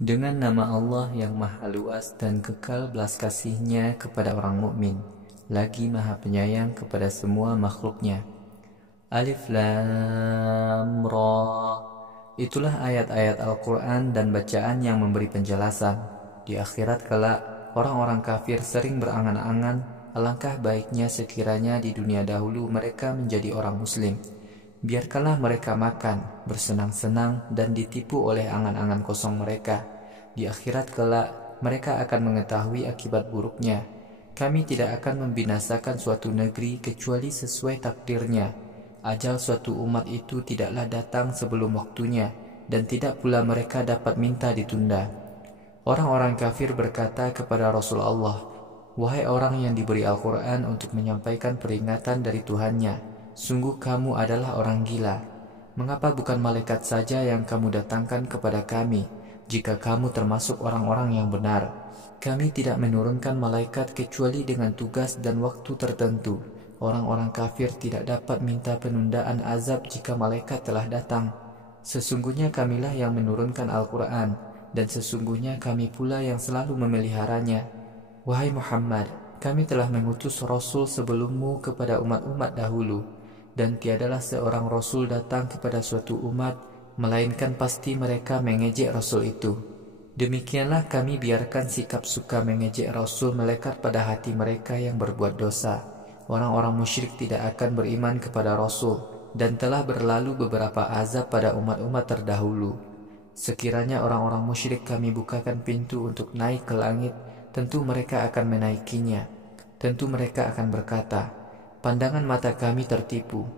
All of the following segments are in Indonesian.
Dengan nama Allah yang Maha Luas dan kekal belas kasih-Nya kepada orang mukmin, lagi Maha Penyayang kepada semua makhluknya. Alif Lam Ra. Itulah ayat-ayat Al-Quran dan bacaan yang memberi penjelasan. Di akhirat kelak, orang-orang kafir sering berangan-angan, alangkah baiknya sekiranya di dunia dahulu mereka menjadi orang muslim. Biarkanlah mereka makan, bersenang-senang, dan ditipu oleh angan-angan kosong mereka. Di akhirat kelak, mereka akan mengetahui akibat buruknya. Kami tidak akan membinasakan suatu negeri kecuali sesuai takdirnya. Ajal suatu umat itu tidaklah datang sebelum waktunya, dan tidak pula mereka dapat minta ditunda. Orang-orang kafir berkata kepada Rasulullah, "Wahai orang yang diberi Al-Quran untuk menyampaikan peringatan dari Tuhannya, sungguh kamu adalah orang gila. Mengapa bukan malaikat saja yang kamu datangkan kepada kami, jika kamu termasuk orang-orang yang benar? Kami tidak menurunkan malaikat kecuali dengan tugas dan waktu tertentu. Orang-orang kafir tidak dapat minta penundaan azab jika malaikat telah datang. Sesungguhnya kamilah yang menurunkan Al-Quran, dan sesungguhnya kami pula yang selalu memeliharanya. Wahai Muhammad, kami telah mengutus Rasul sebelummu kepada umat-umat dahulu, dan tiadalah seorang Rasul datang kepada suatu umat, melainkan pasti mereka mengejek Rasul itu. Demikianlah kami biarkan sikap suka mengejek Rasul melekat pada hati mereka yang berbuat dosa. Orang-orang musyrik tidak akan beriman kepada Rasul, dan telah berlalu beberapa azab pada umat-umat terdahulu. Sekiranya orang-orang musyrik kami bukakan pintu untuk naik ke langit, tentu mereka akan menaikinya. Tentu mereka akan berkata, pandangan mata kami tertipu,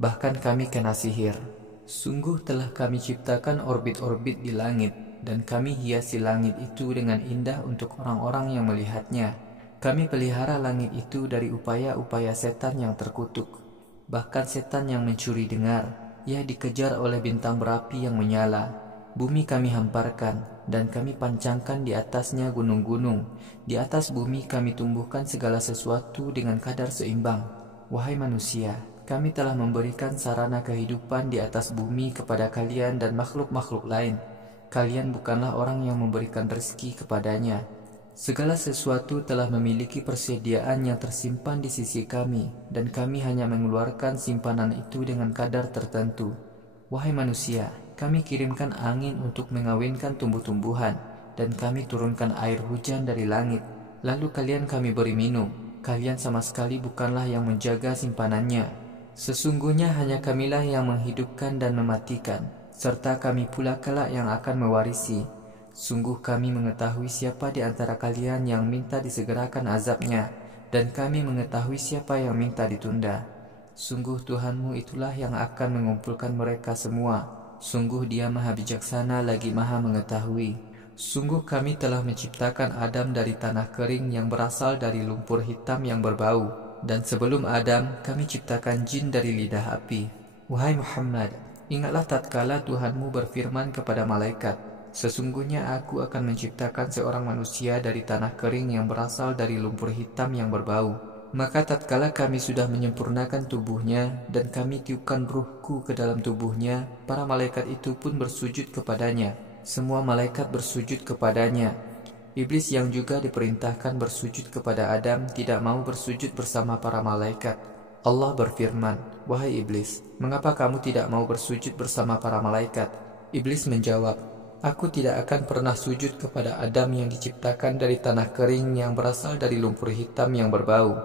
bahkan kami kena sihir. Sungguh telah kami ciptakan orbit-orbit di langit, dan kami hiasi langit itu dengan indah untuk orang-orang yang melihatnya. Kami pelihara langit itu dari upaya-upaya setan yang terkutuk. Bahkan setan yang mencuri dengar, ia dikejar oleh bintang berapi yang menyala. Bumi kami hamparkan, dan kami pancangkan di atasnya gunung-gunung. Di atas bumi kami tumbuhkan segala sesuatu dengan kadar seimbang. Wahai manusia, kami telah memberikan sarana kehidupan di atas bumi kepada kalian dan makhluk-makhluk lain. Kalian bukanlah orang yang memberikan rezeki kepadanya. Segala sesuatu telah memiliki persediaan yang tersimpan di sisi kami, dan kami hanya mengeluarkan simpanan itu dengan kadar tertentu. Wahai manusia, kami kirimkan angin untuk mengawinkan tumbuh-tumbuhan, dan kami turunkan air hujan dari langit. Lalu kalian kami beri minum. Kalian sama sekali bukanlah yang menjaga simpanannya. Sesungguhnya hanya kamilah yang menghidupkan dan mematikan, serta kami pula kelak yang akan mewarisi. Sungguh kami mengetahui siapa di antara kalian yang minta disegerakan azabnya, dan kami mengetahui siapa yang minta ditunda. Sungguh Tuhanmu itulah yang akan mengumpulkan mereka semua. Sungguh Dia Maha Bijaksana lagi Maha Mengetahui. Sungguh kami telah menciptakan Adam dari tanah kering yang berasal dari lumpur hitam yang berbau, dan sebelum Adam kami ciptakan jin dari lidah api. Wahai Muhammad, ingatlah tatkala Tuhanmu berfirman kepada malaikat, sesungguhnya aku akan menciptakan seorang manusia dari tanah kering yang berasal dari lumpur hitam yang berbau. Maka tatkala kami sudah menyempurnakan tubuhnya dan kami tiupkan ruhku ke dalam tubuhnya, para malaikat itu pun bersujud kepadanya. Semua malaikat bersujud kepadanya. Iblis yang juga diperintahkan bersujud kepada Adam tidak mau bersujud bersama para malaikat. Allah berfirman, wahai Iblis, mengapa kamu tidak mau bersujud bersama para malaikat? Iblis menjawab, aku tidak akan pernah sujud kepada Adam yang diciptakan dari tanah kering yang berasal dari lumpur hitam yang berbau.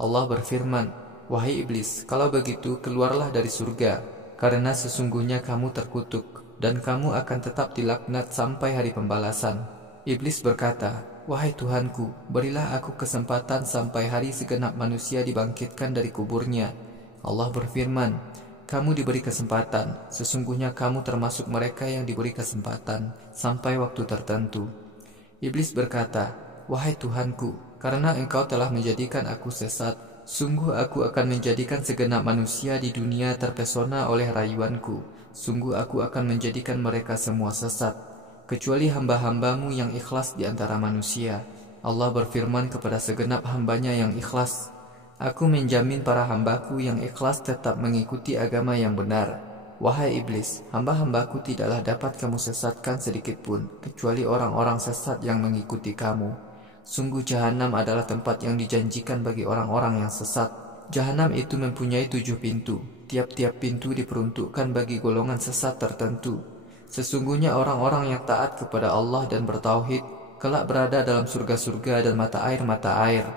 Allah berfirman, wahai Iblis, kalau begitu keluarlah dari surga, karena sesungguhnya kamu terkutuk, dan kamu akan tetap dilaknat sampai hari pembalasan. Iblis berkata, wahai Tuhanku, berilah aku kesempatan sampai hari segenap manusia dibangkitkan dari kuburnya. Allah berfirman, kamu diberi kesempatan, sesungguhnya kamu termasuk mereka yang diberi kesempatan sampai waktu tertentu. Iblis berkata, wahai Tuhanku, karena engkau telah menjadikan aku sesat, sungguh aku akan menjadikan segenap manusia di dunia terpesona oleh rayuanku. Sungguh aku akan menjadikan mereka semua sesat, kecuali hamba-hambamu yang ikhlas di antara manusia. Allah berfirman kepada segenap hambanya yang ikhlas, aku menjamin para hambaku yang ikhlas tetap mengikuti agama yang benar. Wahai iblis, hamba-hambaku tidaklah dapat kamu sesatkan sedikit pun, kecuali orang-orang sesat yang mengikuti kamu. Sungguh Jahanam adalah tempat yang dijanjikan bagi orang-orang yang sesat. Jahanam itu mempunyai 7 pintu. Tiap-tiap pintu diperuntukkan bagi golongan sesat tertentu. Sesungguhnya orang-orang yang taat kepada Allah dan bertauhid, kelak berada dalam surga-surga dan mata air.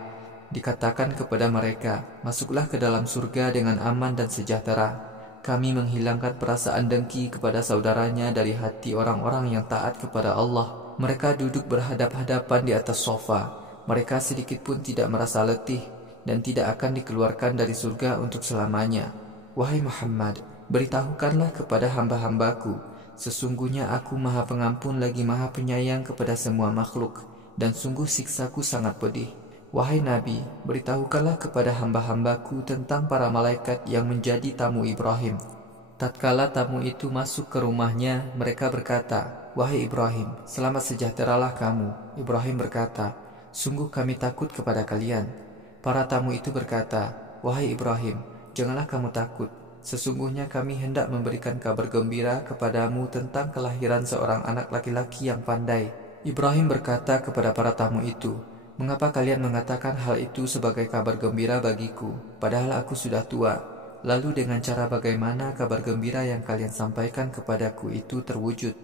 Dikatakan kepada mereka, masuklah ke dalam surga dengan aman dan sejahtera. Kami menghilangkan perasaan dengki kepada saudaranya dari hati orang-orang yang taat kepada Allah. Mereka duduk berhadap-hadapan di atas sofa. Mereka sedikit pun tidak merasa letih dan tidak akan dikeluarkan dari surga untuk selamanya. Wahai Muhammad, beritahukanlah kepada hamba-hambaku, sesungguhnya aku Maha Pengampun lagi Maha Penyayang kepada semua makhluk, dan sungguh siksaku sangat pedih. Wahai Nabi, beritahukanlah kepada hamba-hambaku tentang para malaikat yang menjadi tamu Ibrahim. Tatkala tamu itu masuk ke rumahnya, mereka berkata, wahai Ibrahim, selamat sejahteralah kamu. Ibrahim berkata, sungguh kami takut kepada kalian. Para tamu itu berkata, wahai Ibrahim, janganlah kamu takut. Sesungguhnya kami hendak memberikan kabar gembira kepadamu tentang kelahiran seorang anak laki-laki yang pandai. Ibrahim berkata kepada para tamu itu, mengapa kalian mengatakan hal itu sebagai kabar gembira bagiku, padahal aku sudah tua? Lalu dengan cara bagaimana kabar gembira yang kalian sampaikan kepadaku itu terwujud?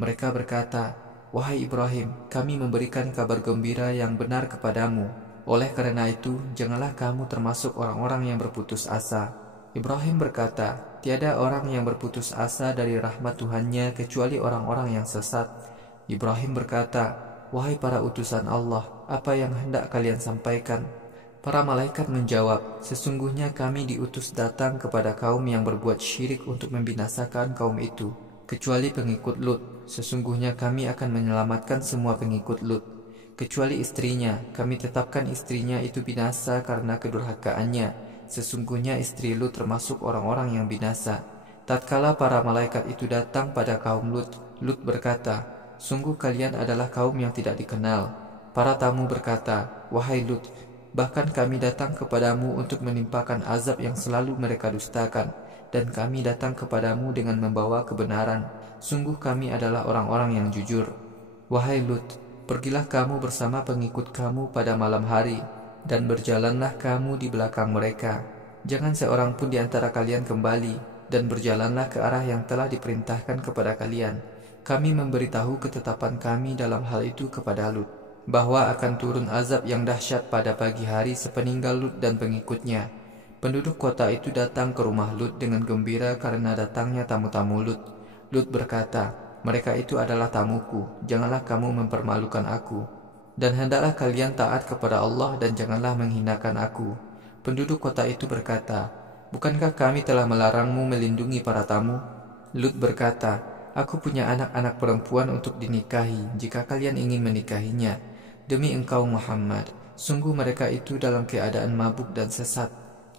Mereka berkata, wahai Ibrahim, kami memberikan kabar gembira yang benar kepadamu. Oleh karena itu, janganlah kamu termasuk orang-orang yang berputus asa. Ibrahim berkata, tiada orang yang berputus asa dari rahmat Tuhannya kecuali orang-orang yang sesat. Ibrahim berkata, wahai para utusan Allah, apa yang hendak kalian sampaikan? Para malaikat menjawab, sesungguhnya kami diutus datang kepada kaum yang berbuat syirik untuk membinasakan kaum itu, kecuali pengikut Lut. Sesungguhnya kami akan menyelamatkan semua pengikut Lut, kecuali istrinya. Kami tetapkan istrinya itu binasa karena kedurhakaannya. Sesungguhnya istri Lut termasuk orang-orang yang binasa. Tatkala para malaikat itu datang pada kaum Lut, Lut berkata, sungguh kalian adalah kaum yang tidak dikenal. Para tamu berkata, wahai Lut, bahkan kami datang kepadamu untuk menimpakan azab yang selalu mereka dustakan, dan kami datang kepadamu dengan membawa kebenaran. Sungguh kami adalah orang-orang yang jujur. Wahai Lut, pergilah kamu bersama pengikut kamu pada malam hari, dan berjalanlah kamu di belakang mereka. Jangan seorang pun di antara kalian kembali, dan berjalanlah ke arah yang telah diperintahkan kepada kalian. Kami memberitahu ketetapan kami dalam hal itu kepada Lut, bahwa akan turun azab yang dahsyat pada pagi hari sepeninggal Lut dan pengikutnya. Penduduk kota itu datang ke rumah Lut dengan gembira karena datangnya tamu-tamu Lut. Lut berkata, mereka itu adalah tamuku, janganlah kamu mempermalukan aku. Dan hendaklah kalian taat kepada Allah dan janganlah menghinakan aku. Penduduk kota itu berkata, bukankah kami telah melarangmu melindungi para tamu? Lut berkata, aku punya anak-anak perempuan untuk dinikahi jika kalian ingin menikahinya. Demi engkau Muhammad, sungguh mereka itu dalam keadaan mabuk dan sesat.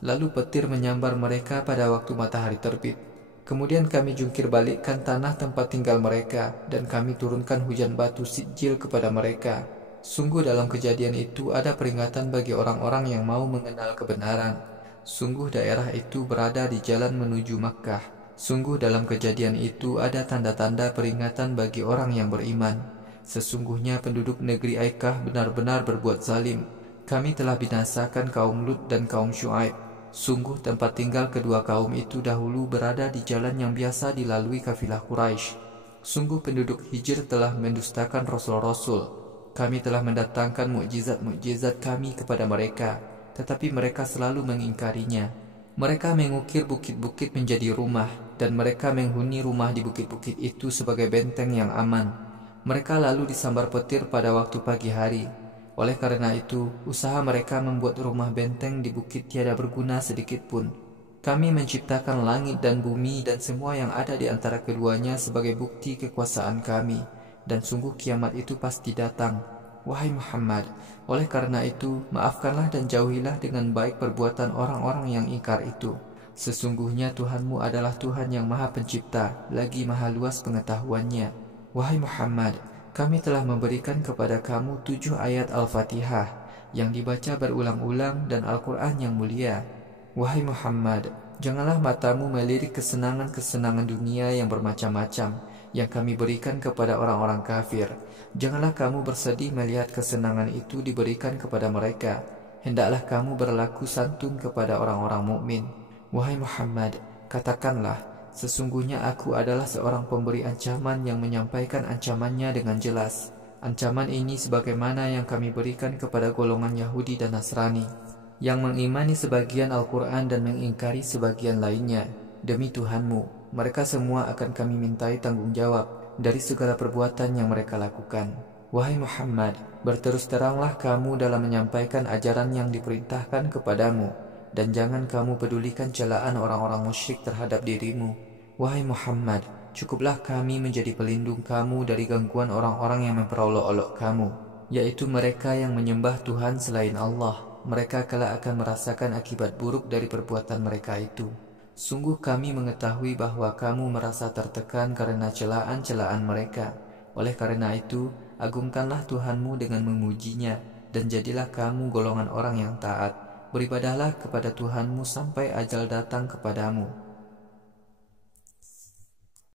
Lalu petir menyambar mereka pada waktu matahari terbit. Kemudian kami jungkir balikkan tanah tempat tinggal mereka, dan kami turunkan hujan batu sijil kepada mereka. Sungguh dalam kejadian itu ada peringatan bagi orang-orang yang mau mengenal kebenaran. Sungguh daerah itu berada di jalan menuju Makkah. Sungguh dalam kejadian itu ada tanda-tanda peringatan bagi orang yang beriman. Sesungguhnya penduduk negeri Aikah benar-benar berbuat zalim. Kami telah binasakan kaum Lut dan kaum Syuaib. Sungguh tempat tinggal kedua kaum itu dahulu berada di jalan yang biasa dilalui kafilah Quraisy. Sungguh penduduk Hijr telah mendustakan rasul-rasul. Kami telah mendatangkan mukjizat-mukjizat kami kepada mereka, tetapi mereka selalu mengingkarinya. Mereka mengukir bukit-bukit menjadi rumah, dan mereka menghuni rumah di bukit-bukit itu sebagai benteng yang aman. Mereka lalu disambar petir pada waktu pagi hari. Oleh karena itu, usaha mereka membuat rumah benteng di bukit tiada berguna sedikit pun. Kami menciptakan langit dan bumi dan semua yang ada di antara keduanya sebagai bukti kekuasaan kami, dan sungguh kiamat itu pasti datang. Wahai Muhammad, oleh karena itu, maafkanlah dan jauhilah dengan baik perbuatan orang-orang yang ingkar itu. Sesungguhnya Tuhanmu adalah Tuhan yang Maha Pencipta, lagi Maha Luas pengetahuannya. Wahai Muhammad, kami telah memberikan kepada kamu 7 ayat Al-Fatihah yang dibaca berulang-ulang dan Al-Quran yang mulia. Wahai Muhammad, janganlah matamu melirik kesenangan-kesenangan dunia yang bermacam-macam yang kami berikan kepada orang-orang kafir. Janganlah kamu bersedih melihat kesenangan itu diberikan kepada mereka. Hendaklah kamu berlaku santun kepada orang-orang mukmin. Wahai Muhammad, katakanlah, sesungguhnya aku adalah seorang pemberi ancaman yang menyampaikan ancamannya dengan jelas. Ancaman ini sebagaimana yang kami berikan kepada golongan Yahudi dan Nasrani, yang mengimani sebagian Al-Quran dan mengingkari sebagian lainnya. Demi Tuhanmu, mereka semua akan kami mintai tanggung jawab dari segala perbuatan yang mereka lakukan. Wahai Muhammad, berterus teranglah kamu dalam menyampaikan ajaran yang diperintahkan kepadamu, dan jangan kamu pedulikan celaan orang-orang musyrik terhadap dirimu. Wahai Muhammad, cukuplah kami menjadi pelindung kamu dari gangguan orang-orang yang memperolok-olok kamu, yaitu mereka yang menyembah Tuhan selain Allah. Mereka kelak akan merasakan akibat buruk dari perbuatan mereka itu. Sungguh kami mengetahui bahwa kamu merasa tertekan karena celaan-celaan mereka. Oleh karena itu, agungkanlah Tuhanmu dengan memujinya, dan jadilah kamu golongan orang yang taat. Beribadahlah kepada Tuhanmu sampai ajal datang kepadamu.